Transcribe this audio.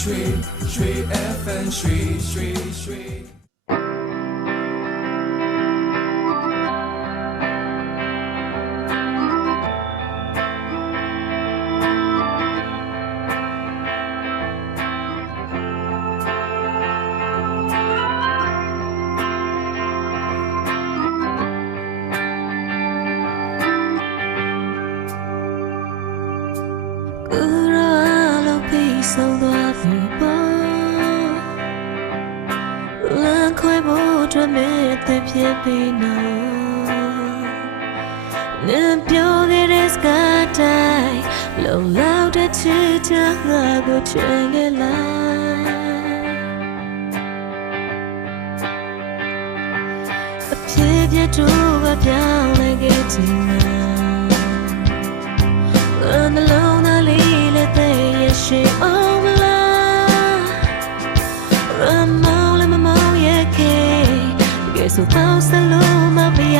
ရွှေ FM ရွှေဆုံးသွားပြီပေါ့လမ်းခွဲဖို့အတွက်မဲ့တဲ့ဖြစ်ပြီးနော်နင်ပြောခဲ့တဲ့စကားတိုင်းလုံလောက်တဲ့ချစ်ချာငါကိုချင်ခဲ့လားအဖြစ်ပြတို့ကပြောင်းလဲခဲ့ချင်တာနှလုံးသားလေးလက်သေးရဲ့ရှိအောင်မလားရမောင်လည်းမမောင်ရဲ့ခေကဲဆိုပေါင်းစလုံးမပြရ